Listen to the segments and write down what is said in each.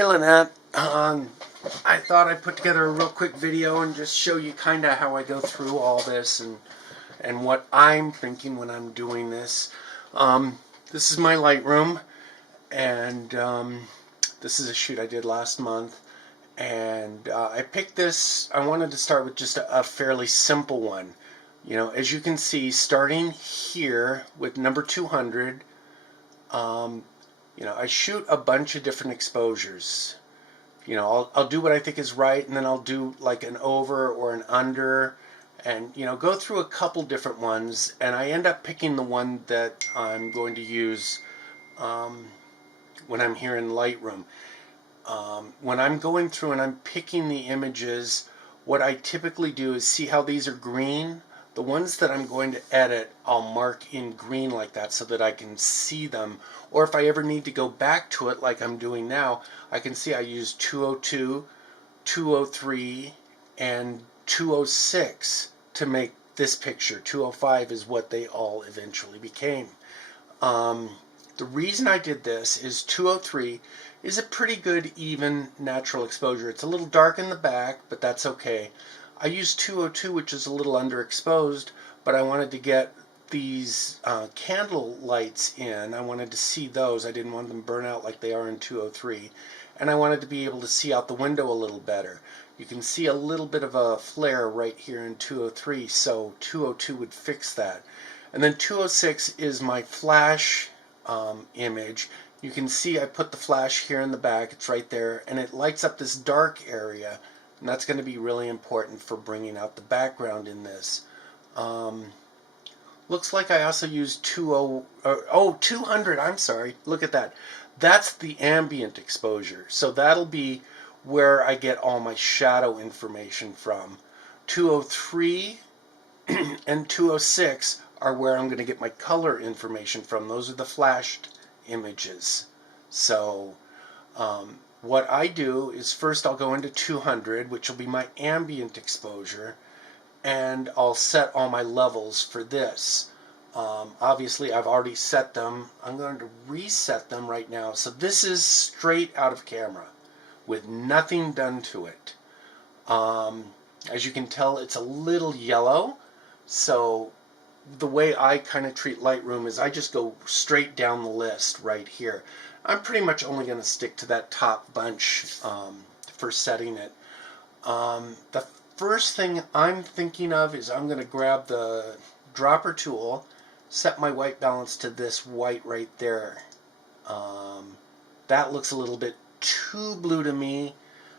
Hey Lynette, I thought I'd put together a real quick video and just show you kind of how I go through all this and what I'm thinking when I'm doing this. This is my Lightroom, and this is a shoot I did last month, and I picked this. I wanted to start with just a fairly simple one. You know, as you can see, starting here with number 200, you know, I shoot a bunch of different exposures. You know, I'll do what I think is right, and then I'll do like an over or an under, and you know, go through a couple different ones, and I end up picking the one that I'm going to use when I'm here in Lightroom. When I'm going through and I'm picking the images, what I typically do is see how these are green. The ones that I'm going to edit, I'll mark in green like that so that I can see them. Or if I ever need to go back to it like I'm doing now, I can see I use 202, 203, and 206 to make this picture. 205 is what they all eventually became. The reason I did this is 203 is a pretty good even natural exposure. It's a little dark in the back, but that's okay. I used 202, which is a little underexposed, but I wanted to get these candle lights in. I wanted to see those. I didn't want them burn out like they are in 203. And I wanted to be able to see out the window a little better. You can see a little bit of a flare right here in 203, so 202 would fix that. And then 206 is my flash image. You can see I put the flash here in the back. It's right there, and it lights up this dark area. And that's going to be really important for bringing out the background in this. Looks like I also used 200, I'm sorry. Look at that. That's the ambient exposure. So that'll be where I get all my shadow information from. 203 and 206 are where I'm going to get my color information from. Those are the flashed images. So what I do is first I'll go into 200, which will be my ambient exposure, and I'll set all my levels for this. Obviously I've already set them. I'm going to reset them right now. So this is straight out of camera with nothing done to it. As you can tell, it's a little yellow. So the way I kind of treat Lightroom is I just go straight down the list right here. I'm pretty much only going to stick to that top bunch for setting it. The first thing I'm thinking of is I'm going to grab the dropper tool, set my white balance to this white right there. That looks a little bit too blue to me,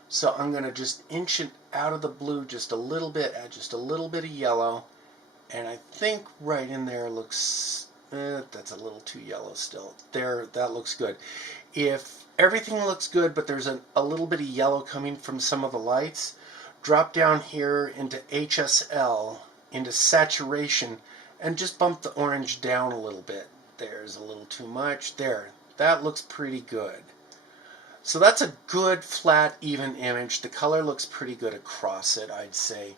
so I'm going to just inch it out of the blue just a little bit, add just a little bit of yellow, and I think right in there looks, that's a little too yellow still. There, that looks good. If everything looks good, but there's a little bit of yellow coming from some of the lights, drop down here into HSL, into saturation, and just bump the orange down a little bit. There's a little too much. There, that looks pretty good. So that's a good, flat, even image. The color looks pretty good across it, I'd say.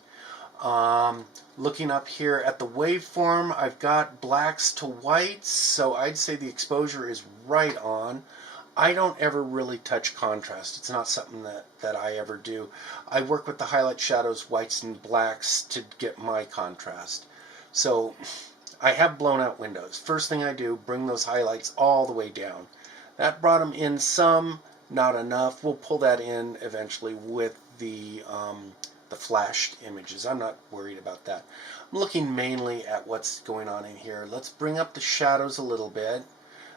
Looking up here at the waveform, I've got blacks to whites, so I'd say the exposure is right on. I don't ever really touch contrast. It's not something that I ever do. I work with the highlight, shadows, whites, and blacks to get my contrast. So I have blown out windows. First thing I do, bring those highlights all the way down. That brought them in some, not enough. We'll pull that in eventually with the flashed images. I'm not worried about that. I'm looking mainly at what's going on in here. Let's bring up the shadows a little bit.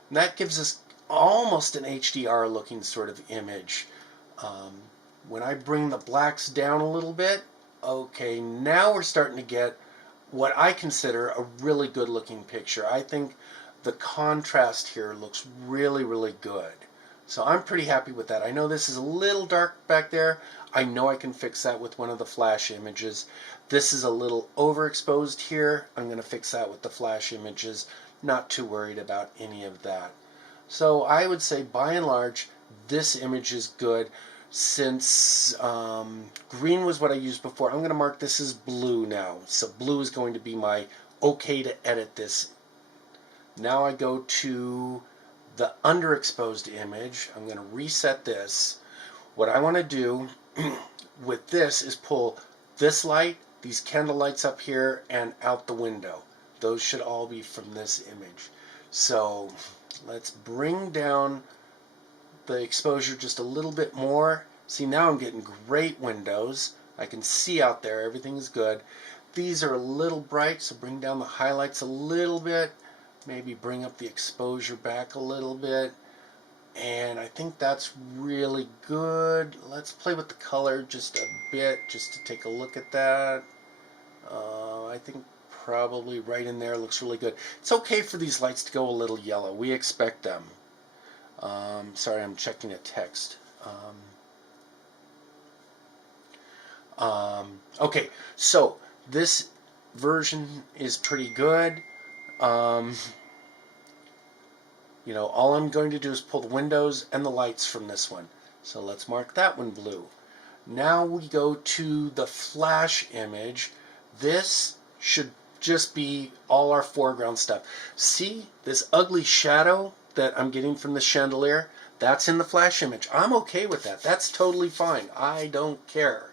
And that gives us almost an HDR looking sort of image. When I bring the blacks down a little bit, okay, now we're starting to get what I consider a really good looking picture. I think the contrast here looks really, really good. So I'm pretty happy with that. I know this is a little dark back there. I know I can fix that with one of the flash images. This is a little overexposed here. I'm going to fix that with the flash images. Not too worried about any of that. So I would say by and large this image is good. Since green was what I used before, I'm going to mark this as blue now. So blue is going to be my okay to edit this. Now I go to the underexposed image. I'm going to reset this. what I want to do with this is pull this light, these candle lights up here, and out the window. Those should all be from this image. So let's bring down the exposure just a little bit more. See, now I'm getting great windows. I can see out there, everything's good. These are a little bright, so bring down the highlights a little bit. Maybe bring up the exposure back a little bit. And I think that's really good. Let's play with the color just a bit, just to take a look at that. I think probably right in there looks really good. It's okay for these lights to go a little yellow. We expect them. Sorry, I'm checking a text. Okay, so this version is pretty good. You know, all I'm going to do is pull the windows and the lights from this one. So let's mark that one blue. Now we go to the flash image. This should just be all our foreground stuff. See this ugly shadow that I'm getting from the chandelier? That's in the flash image. I'm okay with that. That's totally fine. I don't care,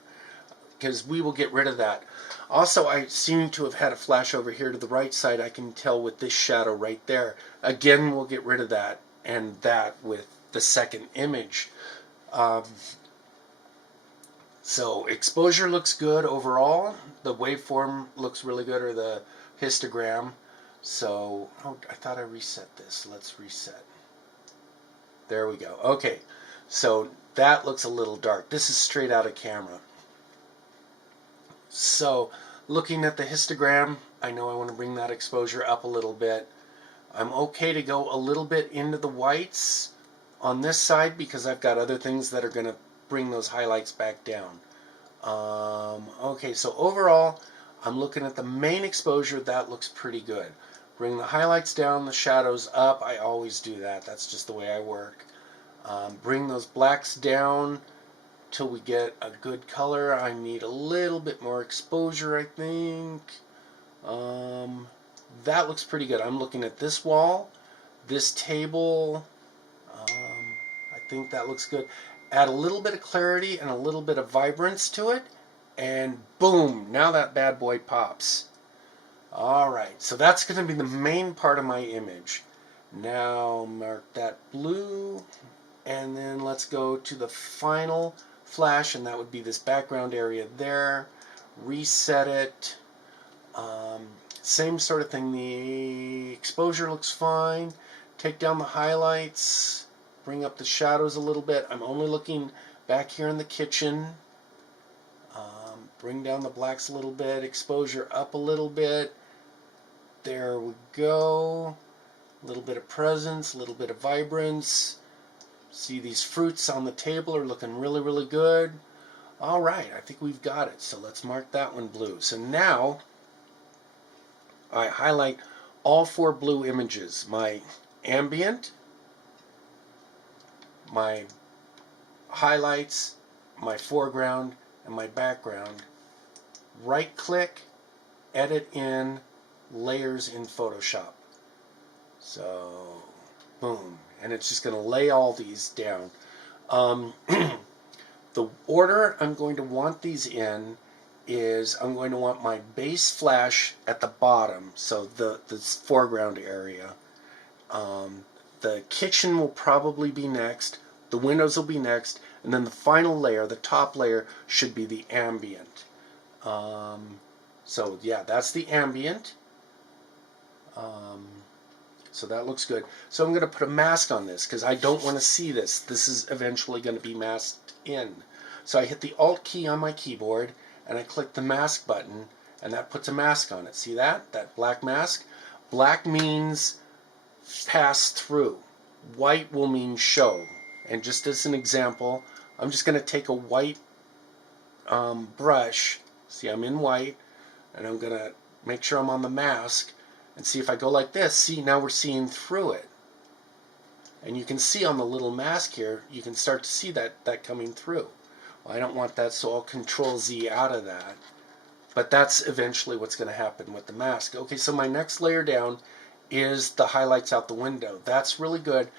because we will get rid of that. Also, I seem to have had a flash over here to the right side. I can tell with this shadow right there. Again, we'll get rid of that, and that with the second image. So exposure looks good overall. The waveform looks really good, or the histogram. So, oh, I thought I reset this. Let's reset. There we go. Okay, so that looks a little dark. This is straight out of camera. So, looking at the histogram, I know I want to bring that exposure up a little bit. I'm okay to go a little bit into the whites on this side, because I've got other things that are going to bring those highlights back down. Okay, so overall, I'm looking at the main exposure. That looks pretty good. Bring the highlights down, the shadows up. I always do that. That's just the way I work. Bring those blacks down till we get a good color. I need a little bit more exposure, I think. That looks pretty good. I'm looking at this wall, this table. I think that looks good. Add a little bit of clarity and a little bit of vibrance to it, and boom, now that bad boy pops. Alright, so that's going to be the main part of my image. Now mark that blue, and then let's go to the final flash, and that would be this background area there. Reset it. Same sort of thing. The exposure looks fine. Take down the highlights. Bring up the shadows a little bit. I'm only looking back here in the kitchen. Bring down the blacks a little bit. Exposure up a little bit. There we go. A little bit of presence, a little bit of vibrance. See, these fruits on the table are looking really, really good. Alright, I think we've got it. So let's mark that one blue. So now I highlight all four blue images. My ambient, my highlights, my foreground, and my background. Right click, edit in, layers in Photoshop. So, boom. And it's just going to lay all these down. The order I'm going to want these in is I'm going to want my base flash at the bottom, so the foreground area. The kitchen will probably be next, the windows will be next, and then the final layer, the top layer, should be the ambient. So yeah, that's the ambient. So that looks good. So I'm going to put a mask on this because I don't want to see this. This is eventually going to be masked in. So I hit the Alt key on my keyboard and I click the mask button, and that puts a mask on it. See that? That black mask? Black means pass through. White will mean show. And just as an example, I'm just going to take a white brush. See, I'm in white, and I'm going to make sure I'm on the mask. And see, if I go like this, see, now we're seeing through it. And you can see on the little mask here, you can start to see that coming through. Well, I don't want that, so I'll Control Z out of that. But that's eventually what's going to happen with the mask. Okay, so my next layer down is the highlights out the window. That's really good.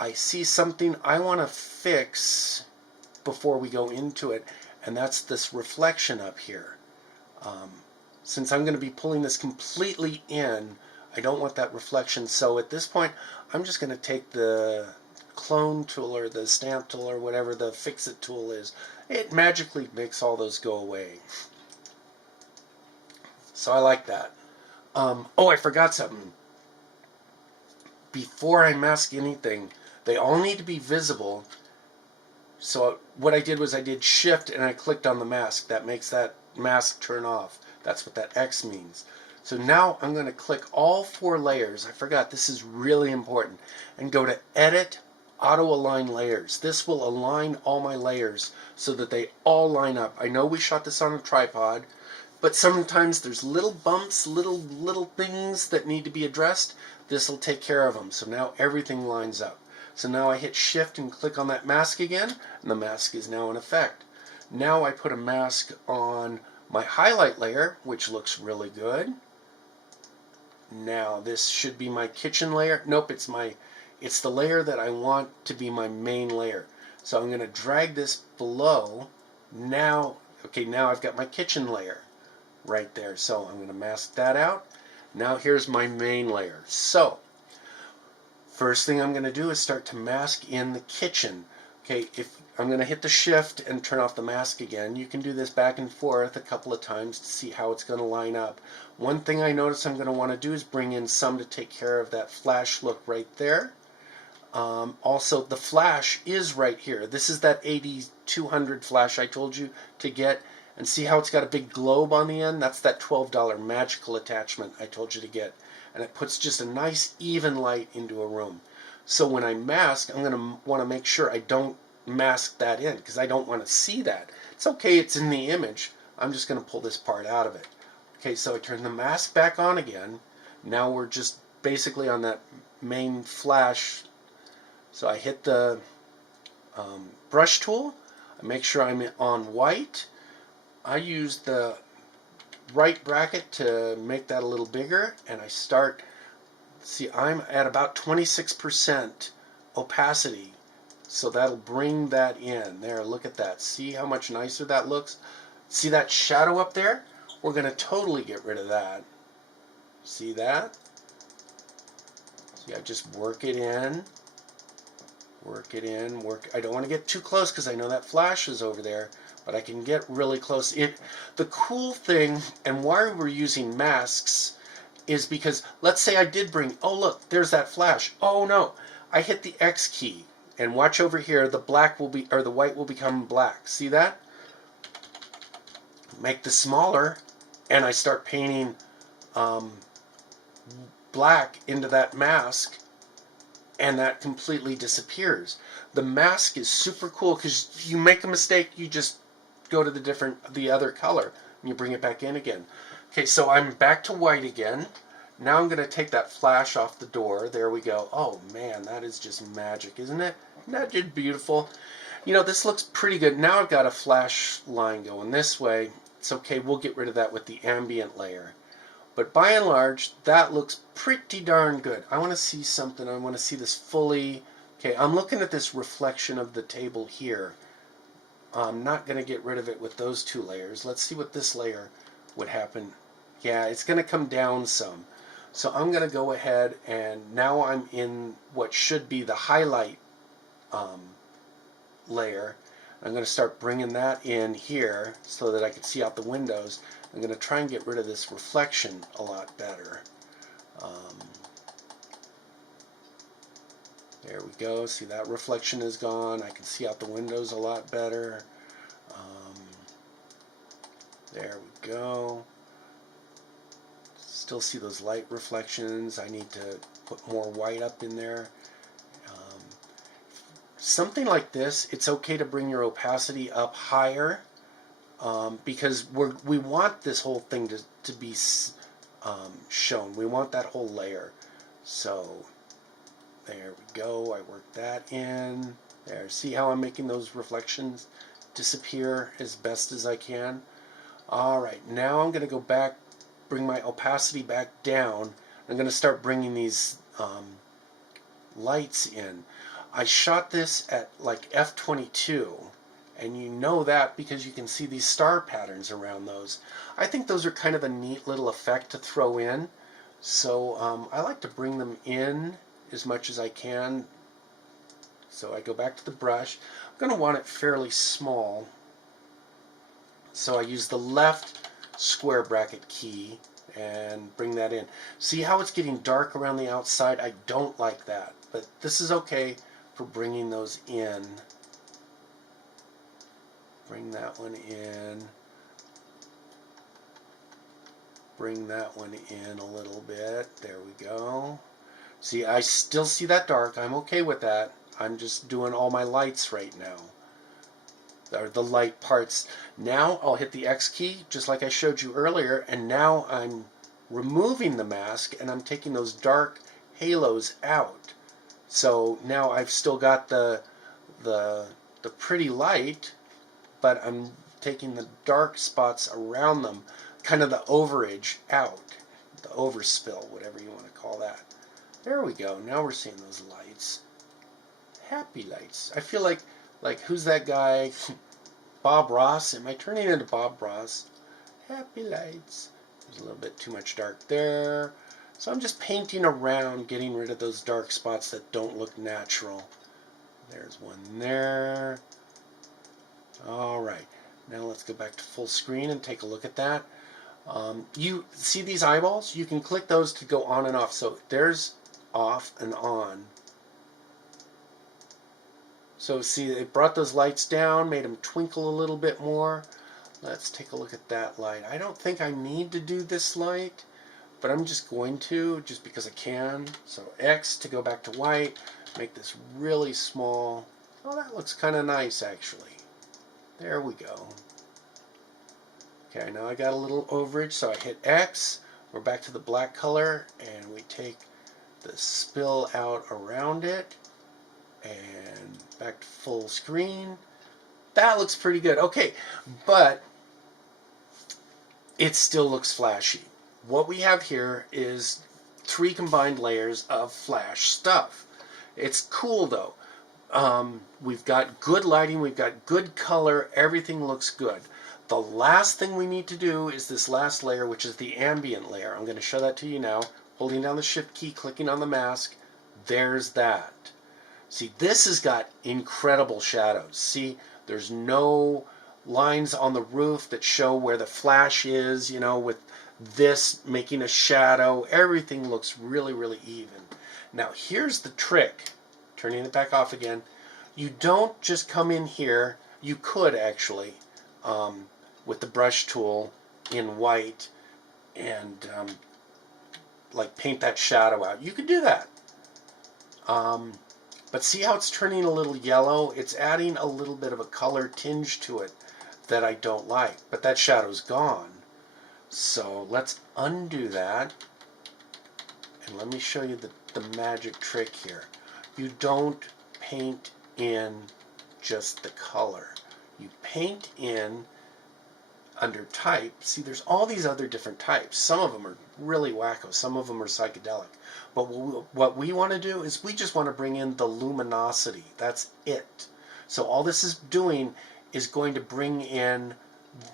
I see something I want to fix before we go into it, and that's this reflection up here. Since I'm going to be pulling this completely in, I don't want that reflection. So at this point, I'm just going to take the clone tool or the stamp tool or whatever the fix-it tool is. It magically makes all those go away. So I like that. Oh, I forgot something. Before I mask anything, they all need to be visible. So what I did was I did Shift and I clicked on the mask. That makes that mask turn off. That's what that X means. So now I'm going to click all 4 layers. I forgot, this is really important. And go to Edit, Auto Align Layers. This will align all my layers so that they all line up. I know we shot this on a tripod, but sometimes there's little bumps, little things that need to be addressed. This will take care of them. So now everything lines up. So now I hit Shift and click on that mask again, and the mask is now in effect. Now I put a mask on my highlight layer, which looks really good. Now this should be my kitchen layer. Nope, it's the layer that I want to be my main layer. So I'm going to drag this below. Now I've got my kitchen layer right there. So I'm going to mask that out. Now here's my main layer. So first thing I'm going to do is start to mask in the kitchen. Okay, if I'm going to hit the Shift and turn off the mask again. You can do this back and forth a couple of times to see how it's going to line up. One thing I notice I'm going to want to do is bring in some to take care of that flash look right there. Also, the flash is right here. This is that 8200 flash I told you to get. And see how it's got a big globe on the end? That's that $12 magical attachment I told you to get. And it puts just a nice even light into a room. So when I mask, I'm going to want to make sure I don't mask that in because I don't want to see that. It's okay, it's in the image. I'm just going to pull this part out of it. Okay, so I turn the mask back on again. Now we're just basically on that main flash. So I hit the brush tool. I make sure I'm on white. I use the right bracket to make that a little bigger, and I start, see, I'm at about 26% opacity, so that'll bring that in. There, look at that. See how much nicer that looks? See that shadow up there? We're going to totally get rid of that. See that? See, I just work it in. Work it in. I don't want to get too close because I know that flash is over there, but I can get really close. The cool thing, and why we're using masks, is because let's say I did bring, oh look, there's that flash. Oh no, I hit the X key, and watch over here, the black will be, or the white will become black. See that? Make this smaller, and I start painting black into that mask, and that completely disappears. The mask is super cool because you make a mistake, you just go to the other color, and you bring it back in again. Okay, so I'm back to white again. Now I'm going to take that flash off the door. There we go. Oh man, that is just magic, isn't it? Isn't that just beautiful? You know, this looks pretty good. Now I've got a flash line going this way. It's okay, we'll get rid of that with the ambient layer. But by and large, that looks pretty darn good. I want to see something. I want to see this fully. Okay, I'm looking at this reflection of the table here. I'm not going to get rid of it with those 2 layers. Let's see what this layer would happen. Yeah, it's going to come down some. So I'm going to go ahead, and now I'm in what should be the highlight layer. I'm going to start bringing that in here so that I can see out the windows. I'm going to try and get rid of this reflection a lot better. There we go. See, that reflection is gone. I can see out the windows a lot better. There we go. Still see those light reflections. I need to put more white up in there. Something like this, it's okay to bring your opacity up higher because we want this whole thing to be shown. We want that whole layer. So there we go. I work that in. There. See how I'm making those reflections disappear as best as I can? Alright, now I'm going to go back, bring my opacity back down. I'm going to start bringing these lights in. I shot this at like f22, And you know that because you can see these star patterns around those. I think those are kind of a neat little effect to throw in. So I like to bring them in as much as I can. So I go back to the brush. I'm going to want it fairly small. So I use the left square bracket key and bring that in. See how it's getting dark around the outside? I don't like that, but this is okay for bringing those in. Bring that one in. Bring that one in a little bit. There we go. See, I still see that dark. I'm okay with that. I'm just doing all my lights right now. Or the light parts. Now I'll hit the X key, just like I showed you earlier, and now I'm removing the mask and I'm taking those dark halos out. So now I've still got the pretty light, but I'm taking the dark spots around them, kind of the overage out, the overspill, whatever you want to call that. There we go. Now we're seeing those lights. Happy lights. I feel like who's that guy? Bob Ross? Am I turning into Bob Ross? Happy lights. There's a little bit too much dark there. So I'm just painting around, getting rid of those dark spots that don't look natural. There's one there. Alright, now let's go back to full screen and take a look at that. You see these eyeballs? You can click those to go on and off. So there's off and on. So see, it brought those lights down, made them twinkle a little bit more. Let's take a look at that light. I don't think I need to do this light, but I'm just going to, just because I can. So X to go back to white, make this really small. Oh, that looks kind of nice actually. There we go. Okay, now I got a little overage, so I hit X. We're back to the black color, and we take the spill out around it, and back to full screen. That looks pretty good. Okay, but it still looks flashy. What we have here is 3 combined layers of flash stuff. It's cool though. We've got good lighting, we've got good color, everything looks good. The last thing we need to do is this last layer, which is the ambient layer. I'm going to show that to you now. Holding down the shift key, clicking on the mask. There's that. See, this has got incredible shadows. See, there's no lines on the roof that show where the flash is, you know, with this making a shadow. Everything looks really, really even. Now, here's the trick. Turning it back off again. You don't just come in here. You could actually, with the brush tool in white and like paint that shadow out. You could do that. But see how it's turning a little yellow? It's adding a little bit of a color tinge to it that I don't like. But that shadow's gone. So let's undo that. And let me show you the magic trick here. You don't paint in just the color. You paint in under type. See, there's all these other different types. Some of them are really wacko. Some of them are psychedelic. But what we want to do is we just want to bring in the luminosity. That's it. So all this is doing is going to bring in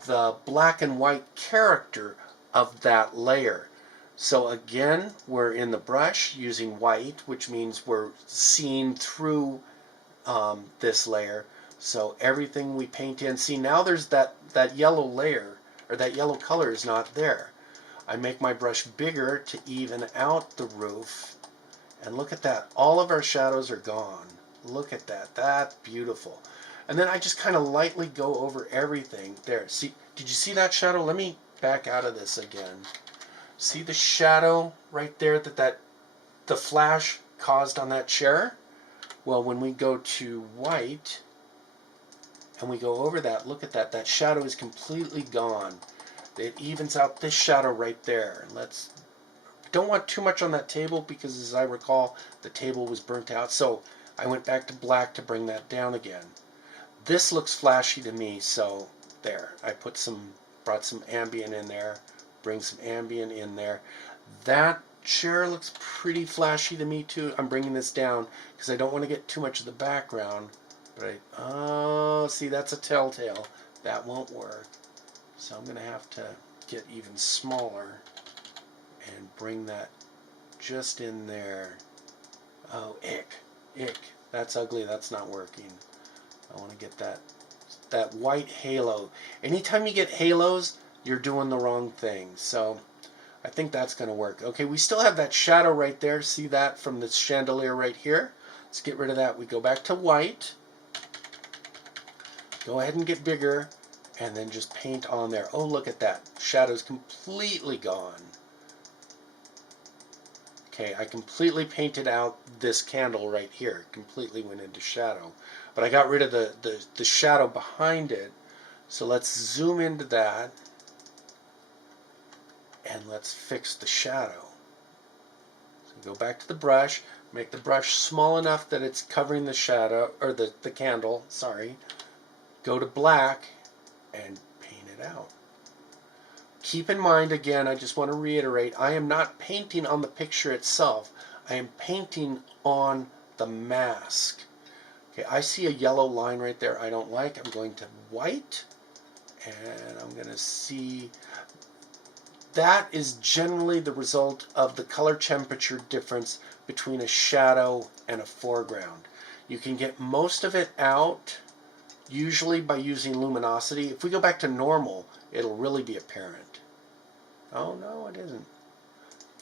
the black and white character of that layer. So again, we're in the brush using white, which means we're seeing through this layer. So everything we paint in, see now there's that yellow layer, or that yellow color is not there. I make my brush bigger to even out the roof, and look at that, all of our shadows are gone. Look at that, that's beautiful. And then I just kind of lightly go over everything. There, see, did you see that shadow? Let me back out of this again. See the shadow right there that the flash caused on that chair? Well, when we go to white and we go over that, look at that. That shadow is completely gone. It evens out this shadow right there. Don't want too much on that table because, as I recall, the table was burnt out. So I went back to black to bring that down again. This looks flashy to me, so there. I brought some ambient in there. Bring some ambient in there. That chair looks pretty flashy to me too. I'm bringing this down because I don't want to get too much of the background. But oh, see, that's a telltale. That won't work. So I'm going to have to get even smaller and bring that just in there. Oh, ick. That's ugly. That's not working. I want to get that white halo. Anytime you get halos, you're doing the wrong thing. So I think that's going to work. Okay, we still have that shadow right there. See that from the chandelier right here? Let's get rid of that. We go back to white. Go ahead and get bigger, and then just paint on there. Oh, look at that. Shadow's completely gone. Okay, I completely painted out this candle right here. It completely went into shadow. But I got rid of the shadow behind it. So let's zoom into that, and let's fix the shadow. So go back to the brush, make the brush small enough that it's covering the shadow, or the candle, sorry. Go to black and paint it out. Keep in mind, again, I just want to reiterate, I am not painting on the picture itself. I am painting on the mask. Okay, I see a yellow line right there I don't like. I'm going to white, and I'm going to see. That is generally the result of the color temperature difference between a shadow and a foreground. You can get most of it out usually by using luminosity. If we go back to normal, it'll really be apparent. Oh no, it isn't.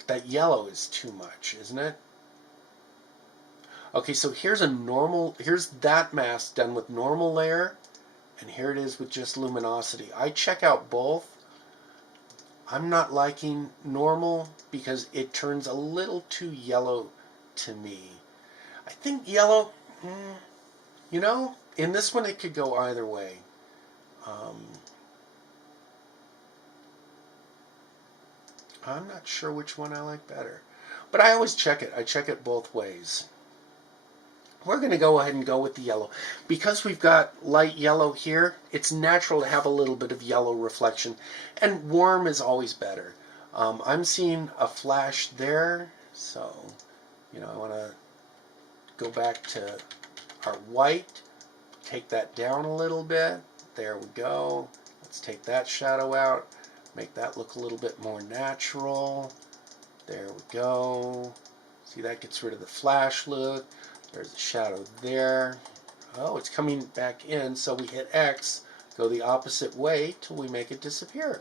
That yellow is too much, isn't it? Okay, so here's that mask done with normal layer, and here it is with just luminosity. I check out both. I'm not liking normal because it turns a little too yellow to me. I think yellow, you know, in this one it could go either way. I'm not sure which one I like better. But I always check it. I check it both ways. We're going to go ahead and go with the yellow. Because we've got light yellow here, it's natural to have a little bit of yellow reflection. And warm is always better. I'm seeing a flash there. So, you know, I want to go back to our white. Take that down a little bit. There we go. Let's take that shadow out. Make that look a little bit more natural. There we go. See, that gets rid of the flash look. There's a shadow there. Oh, it's coming back in, so we hit X, go the opposite way till we make it disappear.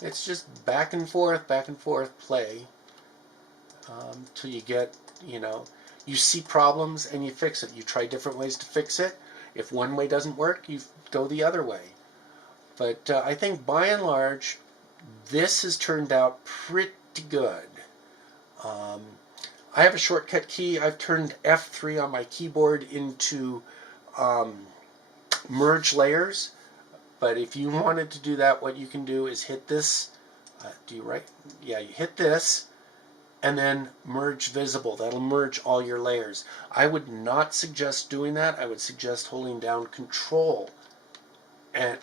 It's just back and forth play till you get, you know, you see problems and you fix it. You try different ways to fix it. If one way doesn't work, you go the other way. But I think by and large, this has turned out pretty good. I have a shortcut key. I've turned F3 on my keyboard into merge layers. But if you wanted to do that, what you can do is hit this. You hit this, and then merge visible. That'll merge all your layers. I would not suggest doing that. I would suggest holding down Control. And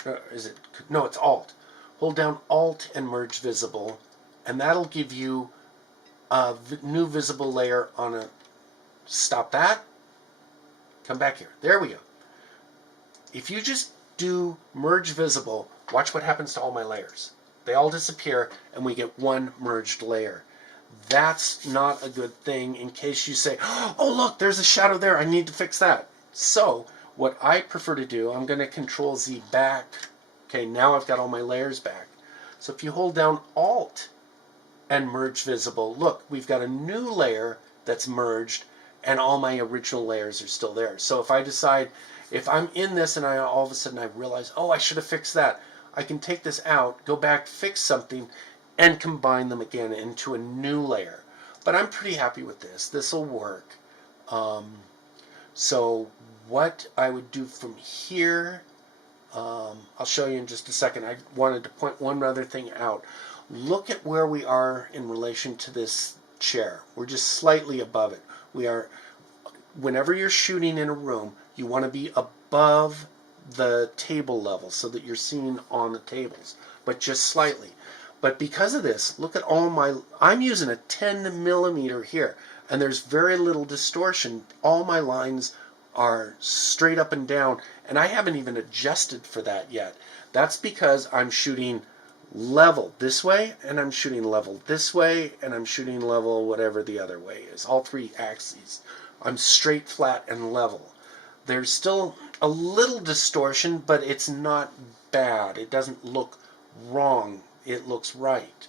no, it's Alt. Hold down Alt and merge visible, and that'll give you a new visible layer on a. Stop that. Come back here. There we go. If you just do merge visible, watch what happens to all my layers. They all disappear, and we get one merged layer. That's not a good thing in case you say, oh look, there's a shadow there, I need to fix that. So what I prefer to do, I'm going to Control Z back. Okay, now I've got all my layers back. So if you hold down Alt and merge visible, look, we've got a new layer that's merged, and all my original layers are still there. So if I decide, if I'm in this and all of a sudden I realize, oh, I should have fixed that, I can take this out, go back, fix something, and combine them again into a new layer. But I'm pretty happy with this. This will work. So what I would do from here, I'll show you in just a second. I wanted to point one other thing out. Look at where we are in relation to this chair. We're just slightly above it. We are, whenever you're shooting in a room, you want to be above the table level so that you're seeing on the tables, but just slightly. But because of this, look at all my, I'm using a 10 millimeter here, and there's very little distortion. All my lines are straight up and down, and I haven't even adjusted for that yet. That's because I'm shooting level this way, and I'm shooting level this way, and I'm shooting level whatever the other way is. All three axes. I'm straight, flat, and level. There's still a little distortion, but it's not bad. It doesn't look wrong. It looks right.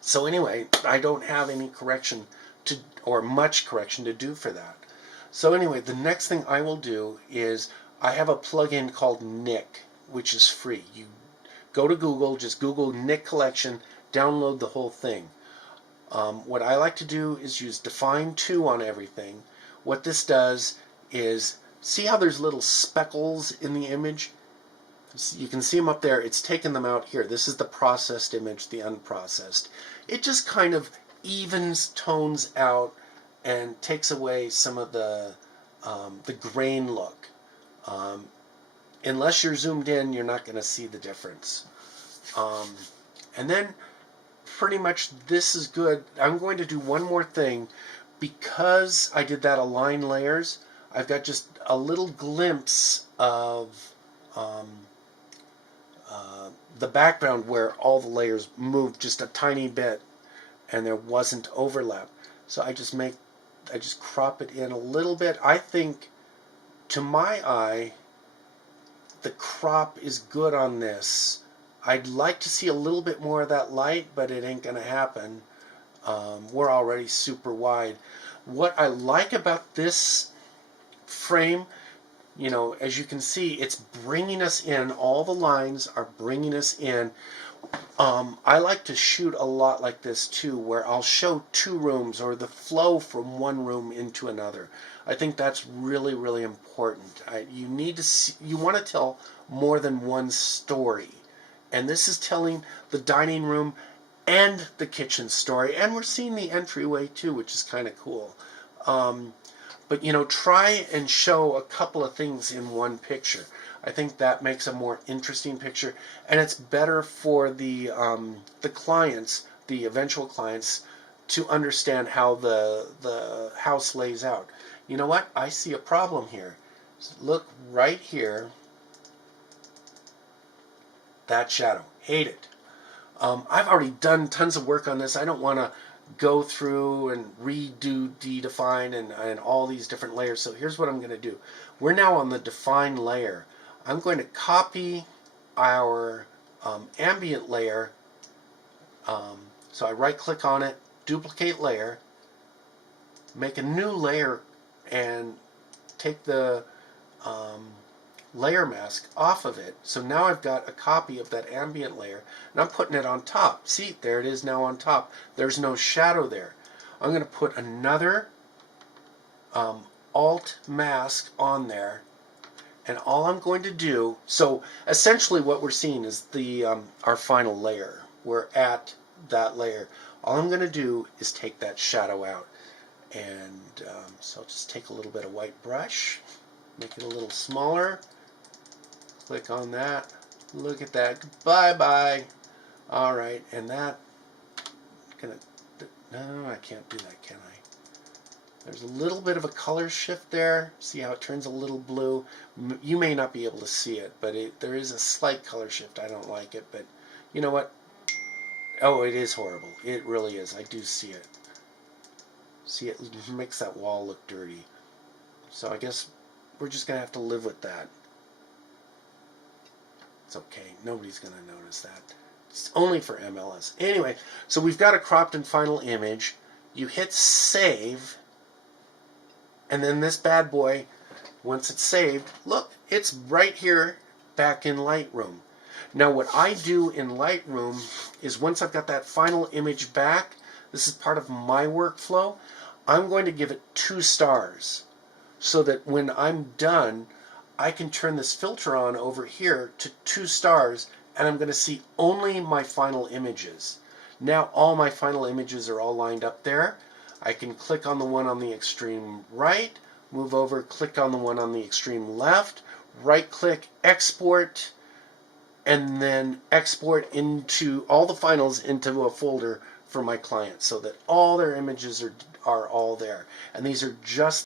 So anyway, I don't have any correction to, or much correction to do for that. So anyway, the next thing I will do is I have a plugin called Nick, which is free. You go to Google, just Google Nick Collection, download the whole thing. What I like to do is use Define 2 on everything. What this does is, see how there's little speckles in the image? You can see them up there. It's taken them out here. This is the processed image, the unprocessed. It just kind of evens, tones out, and takes away some of the grain look. Unless you're zoomed in, you're not going to see the difference. And then pretty much this is good. I'm going to do one more thing. Because I did that align layers, I've got just a little glimpse of the background where all the layers moved just a tiny bit and there wasn't overlap. So I just crop it in a little bit. I think, to my eye, the crop is good on this. I'd like to see a little bit more of that light, but it ain't gonna happen. We're already super wide. What I like about this frame, you know, as you can see, it's bringing us in. All the lines are bringing us in. I like to shoot a lot like this too, where I'll show two rooms or the flow from one room into another. I think that's really, really important. You need to see, you want to tell more than one story, and this is telling the dining room and the kitchen story, and we're seeing the entryway too, which is kind of cool. But you know, try and show a couple of things in one picture. I think that makes a more interesting picture, and it's better for the clients, the eventual clients, to understand how the house lays out. You know what? I see a problem here. So look right here. That shadow. Hate it. I've already done tons of work on this. I don't want to go through and redo define and all these different layers. So here's what I'm going to do. We're now on the define layer. I'm going to copy our ambient layer. So I right click on it, duplicate layer, make a new layer, and take the layer mask off of it. So now I've got a copy of that ambient layer, and I'm putting it on top. See, there it is now on top. There's no shadow there. I'm going to put another alt mask on there, and all I'm going to do, so essentially what we're seeing is the our final layer. We're at that layer. All I'm going to do is take that shadow out, and so I'll just take a little bit of white brush, make it a little smaller, click on that, look at that, bye-bye. Alright, and that, no, I can't do that, can I? There's a little bit of a color shift there. See how it turns a little blue? You may not be able to see it, but there is a slight color shift. I don't like it, but you know what? Oh, it is horrible. It really is. I do see it. See, it makes that wall look dirty. So I guess we're just going to have to live with that. It's okay. Nobody's going to notice that. It's only for MLS. Anyway, so we've got a cropped and final image. You hit save, and then this bad boy, once it's saved, look, it's right here back in Lightroom. Now what I do in Lightroom is once I've got that final image back, this is part of my workflow, I'm going to give it 2 stars so that when I'm done, I can turn this filter on over here to 2 stars, and I'm going to see only my final images. Now all my final images are all lined up there. I can click on the one on the extreme right, move over, click on the one on the extreme left, right click, export, and then export into all the finals into a folder for my client so that all their images are all there. And these are just